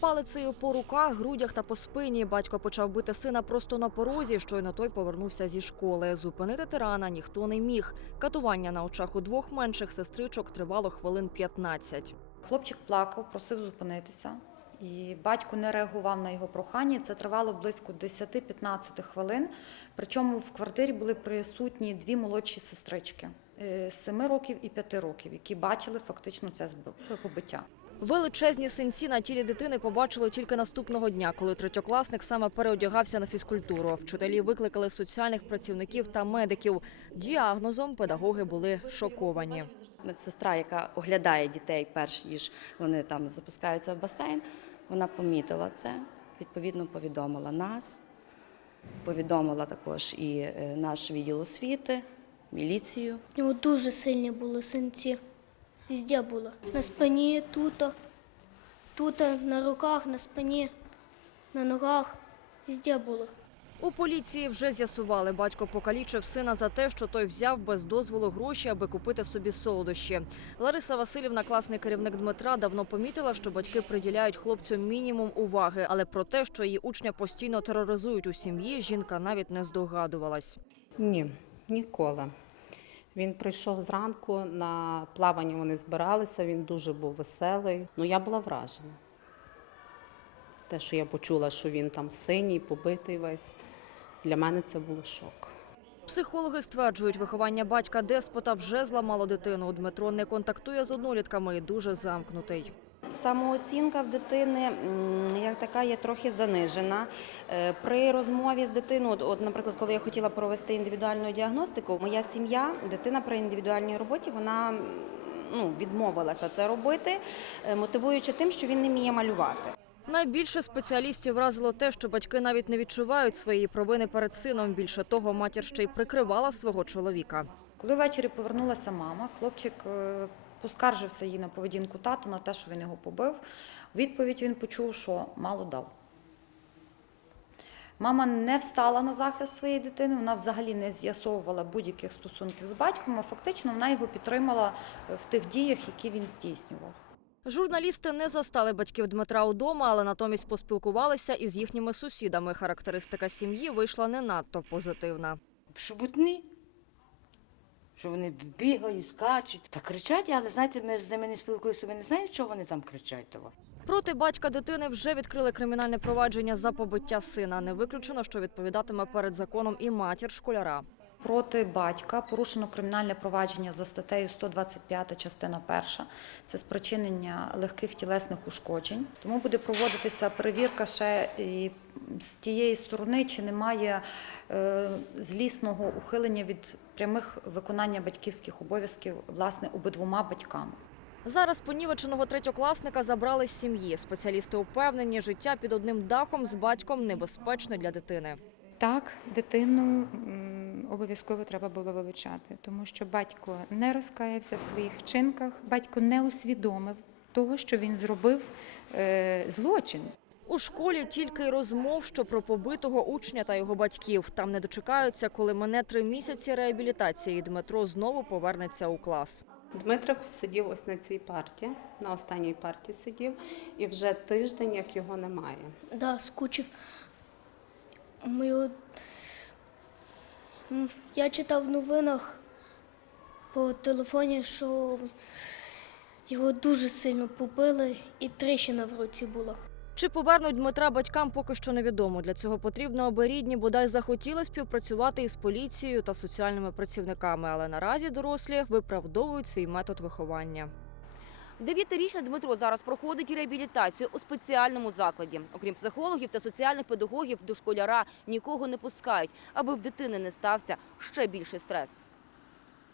Палицею по руках, грудях та по спині батько почав бити сина просто на порозі. Щойно той повернувся зі школи. Зупинити тирана ніхто не міг. Катування на очах у двох менших сестричок тривало хвилин 15. Хлопчик плакав, просив зупинитися. І батько не реагував на його прохання. Це тривало близько 10-15 хвилин. Причому в квартирі були присутні дві молодші сестрички 7 років і 5 років, які бачили фактично це побиття. Величезні синці на тілі дитини побачили тільки наступного дня, коли третьокласник саме переодягався на фізкультуру. Вчителі викликали соціальних працівників та медиків. Діагнозом педагоги були шоковані. Медсестра, яка оглядає дітей, перш ніж вони там запускаються в басейн, вона помітила це, відповідно повідомила нас, повідомила також і е, наш відділ освіти, міліцію. У нього дуже сильні були синці. Везде було. На спині, тут, тут, на руках, на спині, на ногах. Везде було. У поліції вже з'ясували, батько покалічив сина за те, що той взяв без дозволу гроші, аби купити собі солодощі. Лариса Васильівна, класний керівник Дмитра, давно помітила, що батьки приділяють хлопцю мінімум уваги, але про те, що її учня постійно тероризують у сім'ї, жінка навіть не здогадувалась. Ні, ніколи. Він прийшов зранку на плавання. Вони збиралися. Він дуже був веселий. Ну я була вражена. Те, що я почула, що він там синій, побитий весь. Для мене це було шок. Психологи стверджують, виховання батька деспота вже зламало дитину. Дмитро не контактує з однолітками і дуже замкнутий. Самооцінка в дитини як така є трохи занижена. Е, При розмові з дитиною, от, от, наприклад, коли я хотіла провести індивідуальну діагностику, моя сім'я, дитина при індивідуальній роботі, вона ну, відмовилася це робити, е, мотивуючи тим, що він не вміє малювати. Найбільше спеціалістів вразило те, що батьки навіть не відчувають своєї провини перед сином. Більше того, матір ще й прикривала свого чоловіка. Коли ввечері повернулася мама, хлопчик е, поскаржився їй на поведінку тата, на те, що він його побив. У відповідь він почув, що мало дав. Мама не встала на захист своєї дитини, вона взагалі не з'ясовувала будь-яких стосунків з батьком, а фактично вона його підтримала в тих діях, які він здійснював. Журналісти не застали батьків Дмитра удома, але натомість поспілкувалися із їхніми сусідами. Характеристика сім'ї вийшла не надто позитивна. шебутні, що вони бігають, скачуть та кричать, але знаєте, ми з ними не спілкуємося, ми не знаємо, що вони там кричать того. Проти батька дитини вже відкрили кримінальне провадження за побиття сина. Не виключено, що відповідатиме перед законом і матір школяра. Проти батька порушено кримінальне провадження за статтею 125 частина 1. Це спричинення легких тілесних ушкоджень. Тому буде проводитися перевірка ще і з тієї сторони, чи немає е, злісного ухилення від прямих виконання батьківських обов'язків власне обидвома батьками. Зараз понівеченого третьокласника забрали з сім'ї. Спеціалісти упевнені, життя під одним дахом з батьком небезпечне для дитини. Так, дитину обов'язково треба було вилучати, тому що батько не розкаявся в своїх вчинках, батько не усвідомив того, що він зробив е, злочин. У школі тільки й розмов, що про побитого учня та його батьків. Там не дочекаються, коли мине три місяці реабілітації. і Дмитро знову повернеться у клас. Дмитрик сидів ось на цій парті, на останній парті сидів, і вже тиждень, як його немає. Да, скучив. Мою... М, Я читав в новинах по телефоні, що його дуже сильно побили і тріщина в руці була. Чи повернуть Дмитра батькам поки що невідомо. Для цього потрібно, аби рідні бодай захотіли співпрацювати із поліцією та соціальними працівниками. Але наразі дорослі виправдовують свій метод виховання. Дев'ятирічний Дмитро зараз проходить реабілітацію у спеціальному закладі. Окрім психологів та соціальних педагогів, до школяра нікого не пускають, аби в дитини не стався ще більший стрес.